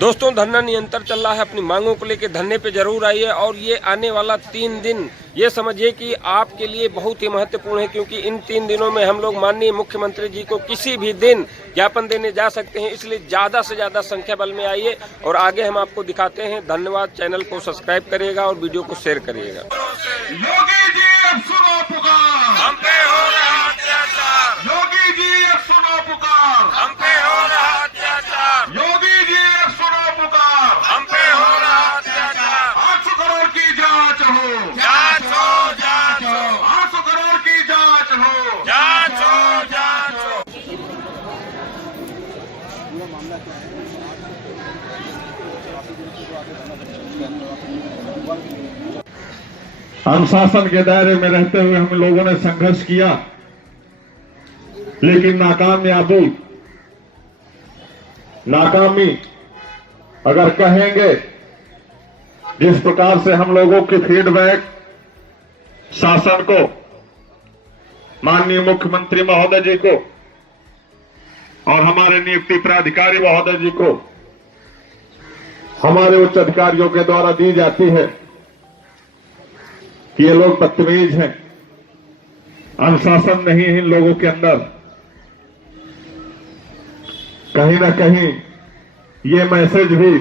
दोस्तों, धरना निरंतर चल रहा है। अपनी मांगों को लेकर धरने पे जरूर आइए और ये आने वाला 3 दिन ये समझिए कि आपके लिए बहुत ही महत्वपूर्ण है, क्योंकि इन 3 दिनों में हम लोग माननीय मुख्यमंत्री जी को किसी भी दिन ज्ञापन देने जा सकते हैं। इसलिए ज्यादा से ज्यादा संख्या बल में आइए और आगे हम आपको दिखाते हैं। धन्यवाद। चैनल को सब्सक्राइब करिएगा और वीडियो को शेयर करिएगा। योगी जी अब सुनो पुकार, हम पे हो रहा अत्याचार, योगी जी अब सुनो पुकार, हम पे हो रहा अत्याचार, योगी जी अब सुनो पुकार, हम पे हो रहा अत्याचार। 800 करोड़ की जांच हो, जांच हो, जांच हो, 800 करोड़ की जांच हो, जांच हो, जांच हो। अनुशासन के दायरे में रहते हुए हम लोगों ने संघर्ष किया, लेकिन नाकामी अगर कहेंगे, जिस प्रकार से हम लोगों की फीडबैक शासन को, माननीय मुख्यमंत्री महोदय जी को और हमारे नियुक्ति प्राधिकारी महोदय जी को, हमारे उच्च अधिकारियों के द्वारा दी जाती है कि ये लोग बदतमीज हैं, अनुशासन नहीं है इन लोगों के अंदर, कहीं ना कहीं ये मैसेज भी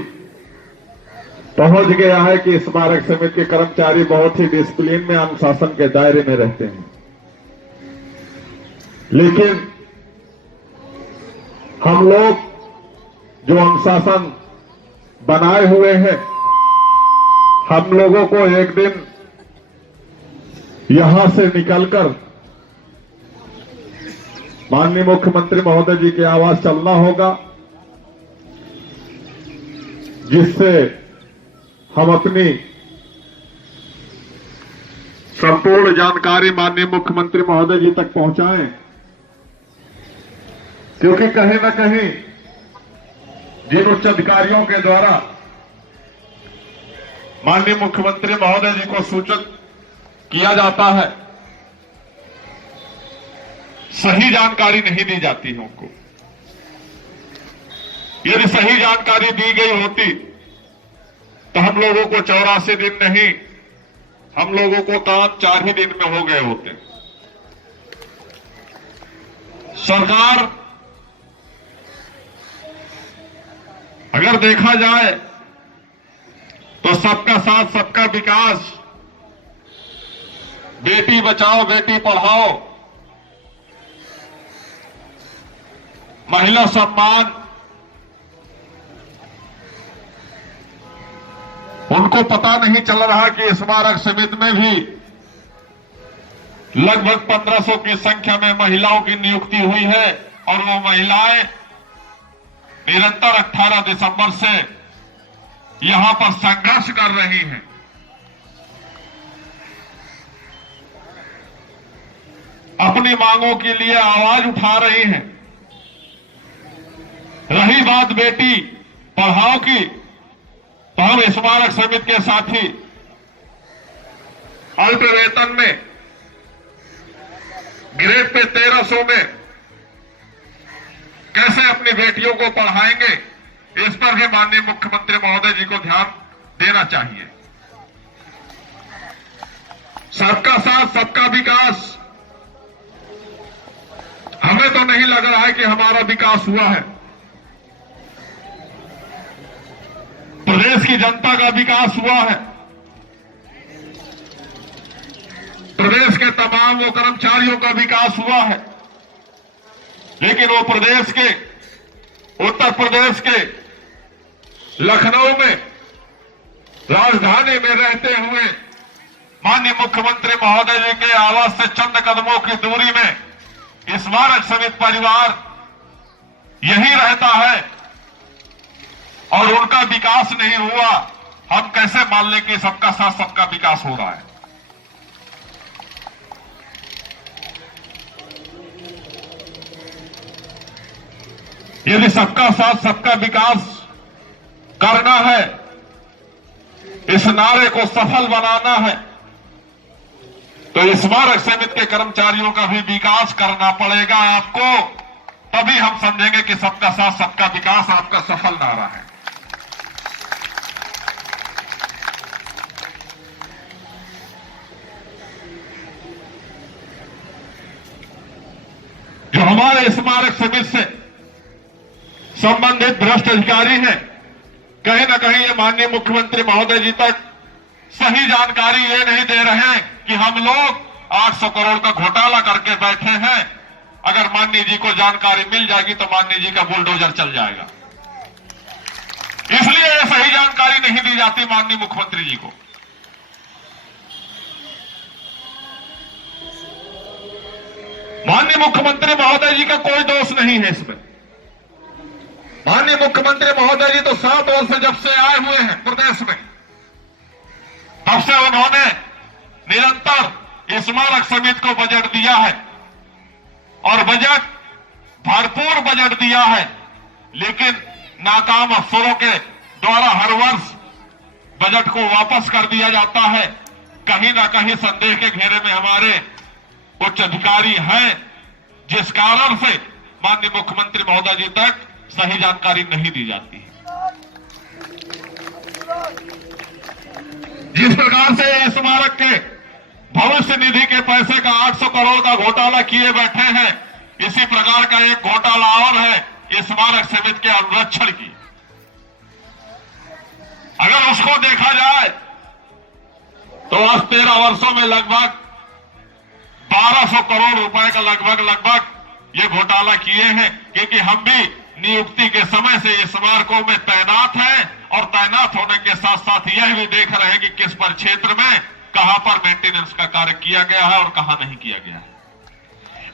पहुंच गया है कि स्मारक समिति के कर्मचारी बहुत ही डिसिप्लिन में, अनुशासन के दायरे में रहते हैं। लेकिन हम लोग जो अनुशासन बनाए हुए हैं, हम लोगों को एक दिन यहां से निकलकर माननीय मुख्यमंत्री महोदय जी के आवास चलना होगा, जिससे हम अपनी संपूर्ण जानकारी माननीय मुख्यमंत्री महोदय जी तक पहुंचाएं, क्योंकि कहीं न कहीं जिन उच्च अधिकारियों के द्वारा माननीय मुख्यमंत्री महोदय जी को सूचित किया जाता है, सही जानकारी नहीं दी जाती है उनको। यदि सही जानकारी दी गई होती तो हम लोगों को 84 दिन नहीं, हम लोगों को काम 4 ही दिन में हो गए होते। सरकार अगर देखा जाए तो सबका साथ सबका विकास, बेटी बचाओ बेटी पढ़ाओ, महिला सम्मान, उनको पता नहीं चल रहा कि स्मारक समिति में भी लगभग 1500 की संख्या में महिलाओं की नियुक्ति हुई है और वो महिलाएं निरंतर 18 दिसंबर से यहां पर संघर्ष कर रही हैं। अपनी मांगों के लिए आवाज उठा रही हैं। रही बात बेटी पढ़ाओ की, तो हम स्मारक समिति के साथी अल्प वेतन में, ग्रेड पे 1300 में कैसे अपनी बेटियों को पढ़ाएंगे, इस पर भी माननीय मुख्यमंत्री महोदय जी को ध्यान देना चाहिए। सबका साथ सबका विकास, हमें तो नहीं लग रहा है कि हमारा विकास हुआ है। प्रदेश की जनता का विकास हुआ है, प्रदेश के तमाम वो कर्मचारियों का विकास हुआ है, लेकिन वो प्रदेश के, उत्तर प्रदेश के लखनऊ में राजधानी में रहते हुए माननीय मुख्यमंत्री महोदय जी के आवास से चंद कदमों की दूरी में स्मारक समिति परिवार यही रहता है और उनका विकास नहीं हुआ। हम कैसे मान लें कि सबका साथ सबका विकास हो रहा है? यदि सबका साथ सबका विकास करना है, इस नारे को सफल बनाना है, तो स्मारक समिति के कर्मचारियों का भी विकास करना पड़ेगा आपको, तभी हम समझेंगे कि सबका साथ सबका विकास आपका सफल नारा है। संबंधित भ्रष्ट अधिकारी हैं, कहीं ना कहीं ये माननीय मुख्यमंत्री महोदय जी तक सही जानकारी ये नहीं दे रहे हैं कि हम लोग 800 करोड़ का घोटाला करके बैठे हैं। अगर माननीय जी को जानकारी मिल जाएगी तो माननीय जी का बुलडोजर चल जाएगा। इसलिए ये सही जानकारी नहीं दी जाती माननीय मुख्यमंत्री जी को। माननीय मुख्यमंत्री महोदय जी का कोई दोष नहीं है इसमें। माननीय मुख्यमंत्री महोदय जी तो 7 वर्ष जब से आए हुए हैं प्रदेश में, तब से उन्होंने निरंतर स्मारक समिति को बजट दिया है और बजट भरपूर बजट दिया है, लेकिन नाकाम अफसरों के द्वारा हर वर्ष बजट को वापस कर दिया जाता है। कहीं ना कहीं संदेह के घेरे में हमारे उच्च अधिकारी हैं, जिस कारण से माननीय मुख्यमंत्री महोदय जी तक सही जानकारी नहीं दी जाती है। जिस प्रकार से स्मारक के भविष्य निधि के पैसे का 800 करोड़ का घोटाला किए बैठे हैं, इसी प्रकार का एक घोटाला और है स्मारक समिति के अनुरक्षण की। अगर उसको देखा जाए तो आज 13 वर्षों में लगभग 1200 करोड़ रुपए का लगभग ये घोटाला किए हैं, क्योंकि हम भी नियुक्ति के समय से स्मारकों में तैनात हैं और तैनात होने के साथ साथ यह भी देख रहे हैं कि किस पर क्षेत्र में कहां पर मेंटेनेंस का कार्य किया गया है और कहां नहीं किया गया है।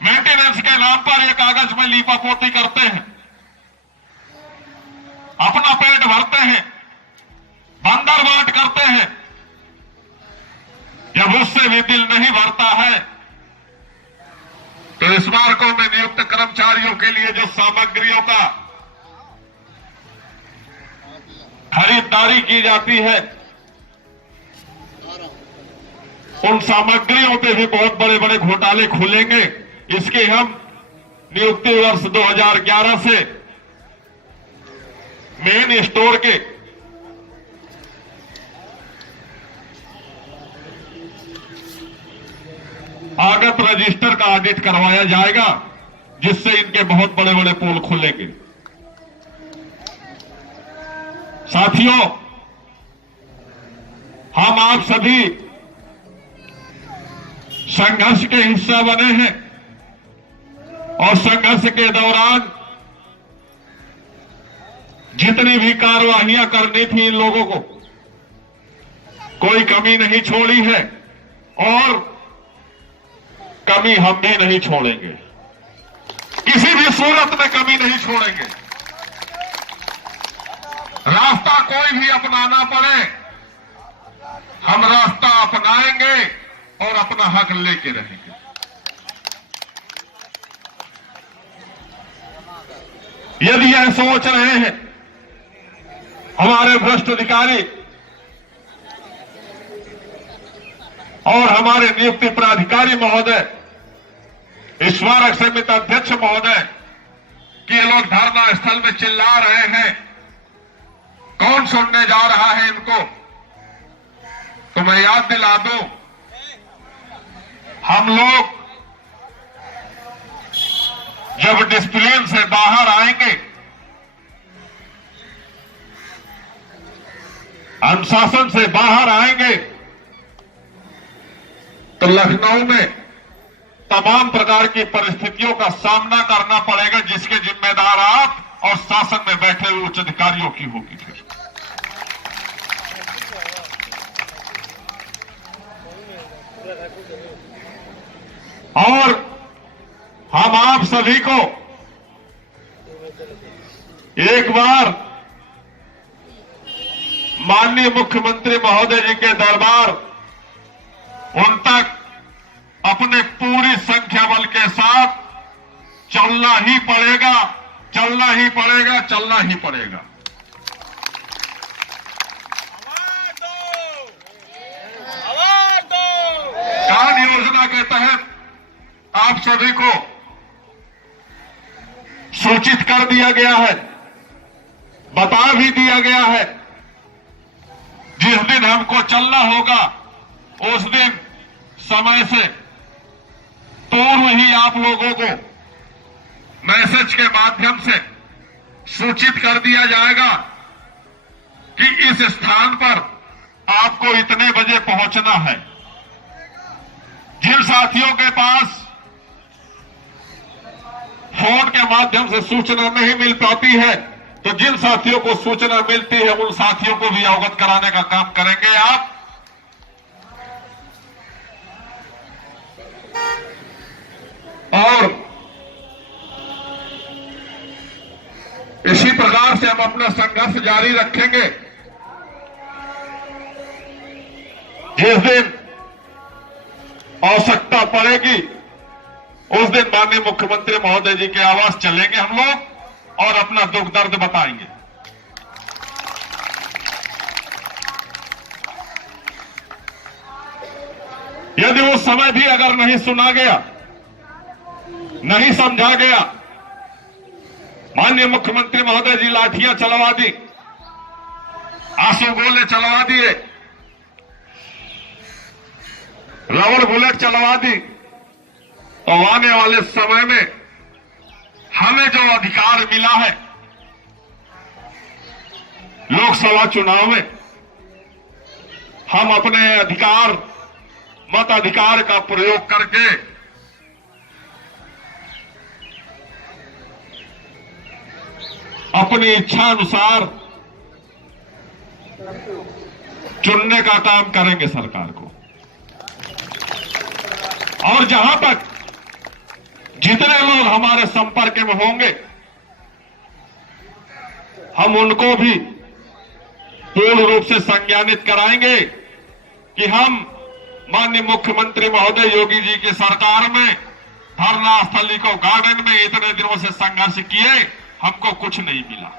मेंटेनेंस के नाम पर ये कागज में लीपापोती करते हैं, अपना पेट भरते हैं, बंदर बांट करते हैं। जब उससे भी दिल नहीं भरता है तो स्मारकों में नियुक्त कर्मचारियों के लिए जो सामग्रियों का खरीदारी की जाती है, उन सामग्रियों पे भी बहुत बड़े बड़े घोटाले खुलेंगे। इसके हम नियुक्ति वर्ष 2011 से मेन स्टोर के आगत रजिस्टर का ऑडिट करवाया जाएगा, जिससे इनके बहुत बड़े बड़े पोल खुलेंगे। साथियों, हम आप सभी संघर्ष के हिस्सा बने हैं और संघर्ष के दौरान जितनी भी कार्यवाहियां करनी थी इन लोगों को कोई कमी नहीं छोड़ी है और कमी हम भी नहीं छोड़ेंगे, किसी भी सूरत में कमी नहीं छोड़ेंगे। रास्ता कोई भी अपनाना पड़े, हम रास्ता अपनाएंगे और अपना हक लेके रहेंगे। यदि यह सोच रहे हैं हमारे भ्रष्ट अधिकारी और हमारे नियुक्ति प्राधिकारी महोदय, स्मारक समिति अध्यक्ष महोदय कि ये लोग धरना स्थल में चिल्ला रहे हैं, कौन सुनने जा रहा है इनको, तो मैं याद दिला दूं, हम लोग जब डिसिप्लिन से बाहर आएंगे, अनुशासन से बाहर आएंगे, तो लखनऊ में तमाम प्रकार की परिस्थितियों का सामना करना पड़ेगा, जिसके जिम्मेदार आप और शासन में बैठे हुए उच्च अधिकारियों की होगी। फिर और हम आप सभी को एक बार माननीय मुख्यमंत्री महोदय जी के दरबार उन तक अपने पूरी संख्या बल के साथ चलना ही पड़ेगा, चलना ही पड़ेगा, चलना ही पड़ेगा। कान योजना के तहत आप सभी को सूचित कर दिया गया है, बता भी दिया गया है। जिस दिन हमको चलना होगा उस दिन समय से पूर्व ही आप लोगों को मैसेज के माध्यम से सूचित कर दिया जाएगा कि इस स्थान पर आपको इतने बजे पहुंचना है। जिन साथियों के पास फोन के माध्यम से सूचना नहीं मिल पाती है, तो जिन साथियों को सूचना मिलती है उन साथियों को भी अवगत कराने का काम करेंगे आप। और इसी प्रकार से हम अपना संघर्ष जारी रखेंगे। जिस दिन आवश्यकता पड़ेगी उस दिन माननीय मुख्यमंत्री महोदय जी के आवास चलेंगे हम लोग और अपना दुख दर्द बताएंगे। यदि उस समय भी अगर नहीं सुना गया, नहीं समझा गया, माननीय मुख्यमंत्री महोदय जी लाठियां चलवा दी, आंसू गोले चलवा दिए, रबड़ बुलेट चलवा दी, तो आने वाले समय में हमें जो अधिकार मिला है लोकसभा चुनाव में, हम अपने अधिकार, मताधिकार का प्रयोग करके अपनी इच्छा अनुसार चुनने का काम करेंगे सरकार को। और जहां तक जितने लोग हमारे संपर्क में होंगे, हम उनको भी पूर्ण रूप से संज्ञानित कराएंगे कि हम माननीय मुख्यमंत्री महोदय योगी जी की सरकार में धरना स्थली को गार्डन में इतने दिनों से संघर्ष किए, हमको कुछ नहीं मिला।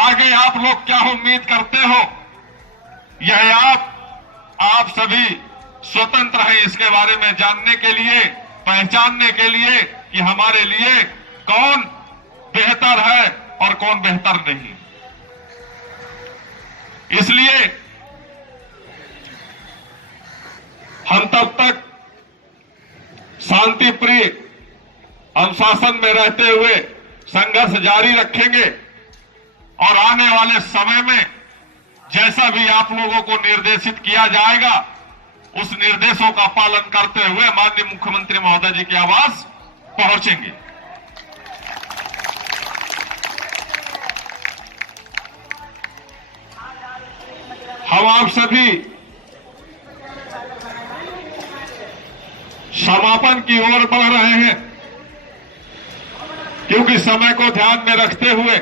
आगे आप लोग क्या उम्मीद करते हो, यह आप सभी स्वतंत्र हैं इसके बारे में जानने के लिए, पहचानने के लिए कि हमारे लिए कौन बेहतर है और कौन बेहतर नहीं। इसलिए हम तब तक शांति प्रिय अनुशासन में रहते हुए संघर्ष जारी रखेंगे और आने वाले समय में जैसा भी आप लोगों को निर्देशित किया जाएगा उस निर्देशों का पालन करते हुए माननीय मुख्यमंत्री महोदय जी के आवास पहुंचेंगे। हम आप सभी समापन की ओर बढ़ रहे हैं, क्योंकि समय को ध्यान में रखते हुए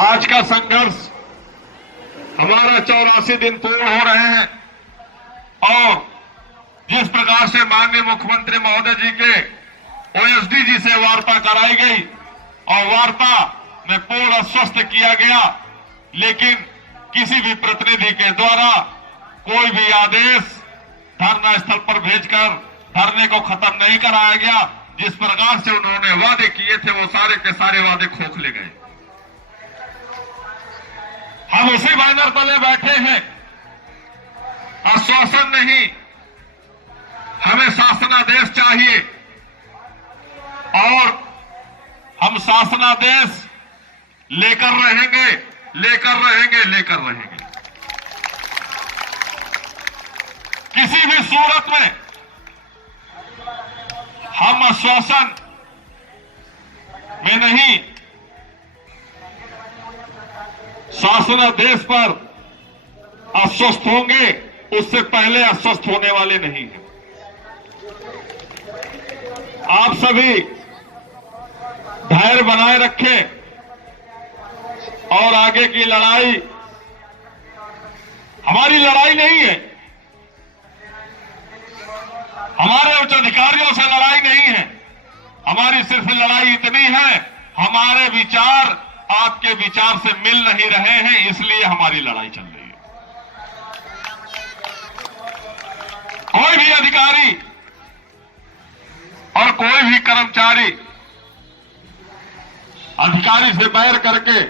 आज का संघर्ष हमारा 84 दिन पूर्ण हो रहे हैं और जिस प्रकार से माननीय मुख्यमंत्री महोदय जी के ओएसडी जी से वार्ता कराई गई और वार्ता में पूर्ण आश्वस्त किया गया, लेकिन किसी भी प्रतिनिधि के द्वारा कोई भी आदेश धरना स्थल पर भेजकर धरने को खत्म नहीं कराया गया। जिस प्रकार से उन्होंने वादे किए थे वो सारे के सारे वादे खोखले गए। हम उसी बैनर तले बैठे हैं, आश्वासन नहीं, हमें शासनादेश चाहिए और हम शासनादेश लेकर रहेंगे, लेकर रहेंगे, लेकर रहेंगे। किसी भी सूरत में हम आश्वासन में नहीं, शासनादेश पर आश्वस्त होंगे, उससे पहले आश्वस्त होने वाले नहीं हैं। आप सभी धैर्य बनाए रखें और आगे की लड़ाई हमारी लड़ाई नहीं है, हमारे उच्च अधिकारियों से लड़ाई नहीं है। हमारी सिर्फ लड़ाई इतनी है, हमारे विचार आपके विचार से मिल नहीं रहे हैं, इसलिए हमारी लड़ाई चल रही है। कोई भी अधिकारी और कोई भी कर्मचारी अधिकारी से बैर करके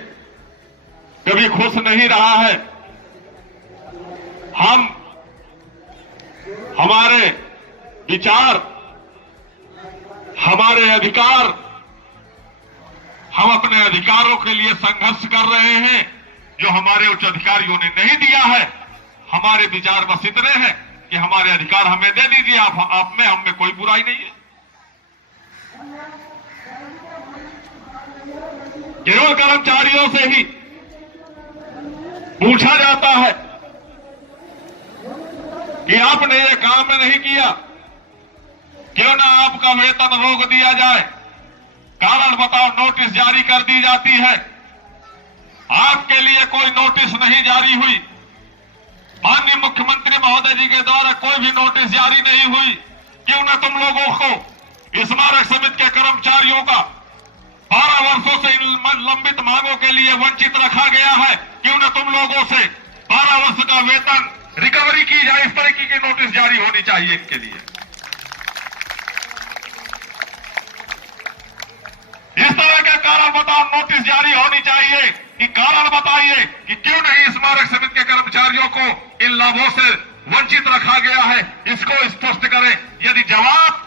कभी खुश नहीं रहा है। हम हमारे विचार, हमारे अधिकार हम अपने अधिकारों के लिए संघर्ष कर रहे हैं जो हमारे उच्च अधिकारियों ने नहीं दिया है। हमारे विचार बस इतने हैं कि हमारे अधिकार हमें दे दीजिए, आप में हम में कोई बुराई नहीं है। केवल कर्मचारियों से ही पूछा जाता है कि आपने ये काम नहीं किया, क्यों ना आपका वेतन रोक दिया जाए, कारण बताओ, नोटिस जारी कर दी जाती है, आपके लिए कोई नोटिस नहीं जारी हुई, माननीय मुख्यमंत्री महोदय जी के द्वारा कोई भी नोटिस जारी नहीं हुई, क्यों ना तुम लोगों को स्मारक समिति के कर्मचारियों का 12 वर्षों से इन लंबित मांगों के लिए वंचित रखा गया है, क्यों ना तुम लोगों से 12 वर्ष का वेतन रिकवरी की जाए। इस तरीके की नोटिस जारी होनी चाहिए इनके लिए। इस तरह के कारण बताओ नोटिस जारी होनी चाहिए कि कारण बताइए कि क्यों नहीं स्मारक समिति के कर्मचारियों को इन लाभों से वंचित रखा गया है, इसको स्पष्ट करें। यदि जवाब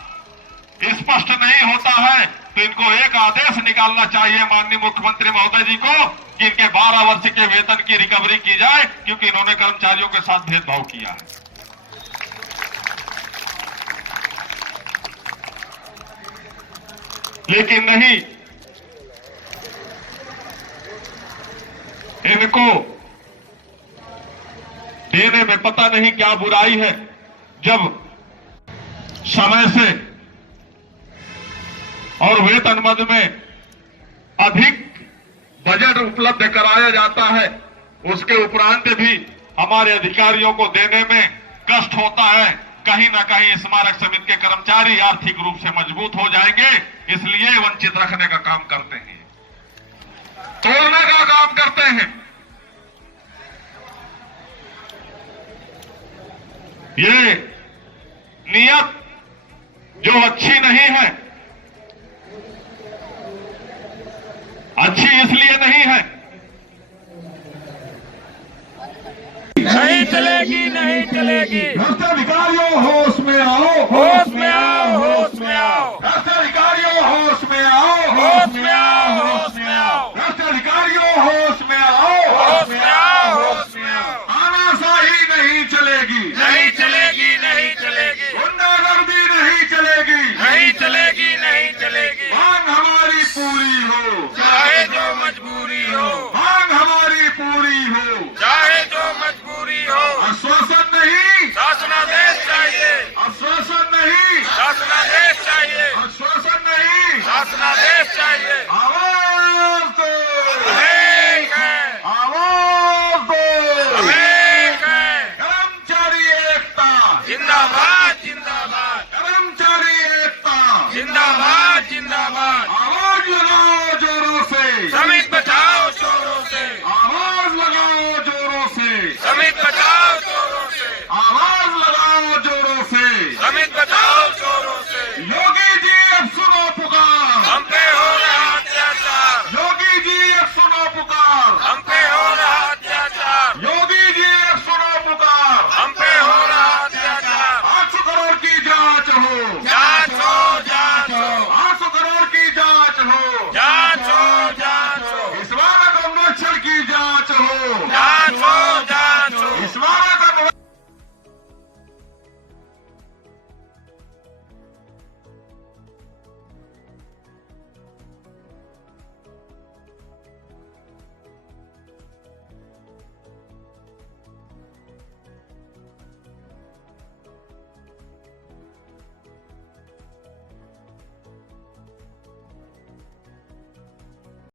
स्पष्ट नहीं होता है तो इनको एक आदेश निकालना चाहिए माननीय मुख्यमंत्री महोदय जी को कि इनके 12 वर्ष के वेतन की रिकवरी की जाए, क्योंकि इन्होंने कर्मचारियों के साथ भेदभाव किया है। लेकिन नहीं, इनको देने में पता नहीं क्या बुराई है। जब समय से और वेतन मद में अधिक बजट उपलब्ध कराया जाता है, उसके उपरांत भी हमारे अधिकारियों को देने में कष्ट होता है। कहीं ना कहीं स्मारक समिति के कर्मचारी आर्थिक रूप से मजबूत हो जाएंगे, इसलिए वंचित रखने का काम करते हैं, तोड़ने का काम करते हैं। ये नियत जो अच्छी नहीं है, अच्छी इसलिए नहीं है, नहीं चलेगी, नहीं चलेगी। भ्रष्ट अधिकारियों होश में आओ, होश में आओ, होश में आओ। भ्रष्ट अधिकारियों होश में आओ, होश में आओ, होश में आओ। भ्रष्ट अधिकारियों होश में आओ, होश में आओ, होश में आओ। तानाशाही नहीं चलेगी, नहीं चलेगी, नहीं चलेगी। गुंडागर्दी नहीं चलेगी, नहीं चलेगी, नहीं चलेगी। मांग हमारी पूरी हो, चाहे जो मजबूरी हो, मांग हमारी पूरी हो, चाहे जो मजबूरी हो। आश्वासन नहीं, शासनादेश चाहिए, आश्वासन नहीं, शासनादेश चाहिए, आश्वासन नहीं, शासनादेश चाहिए।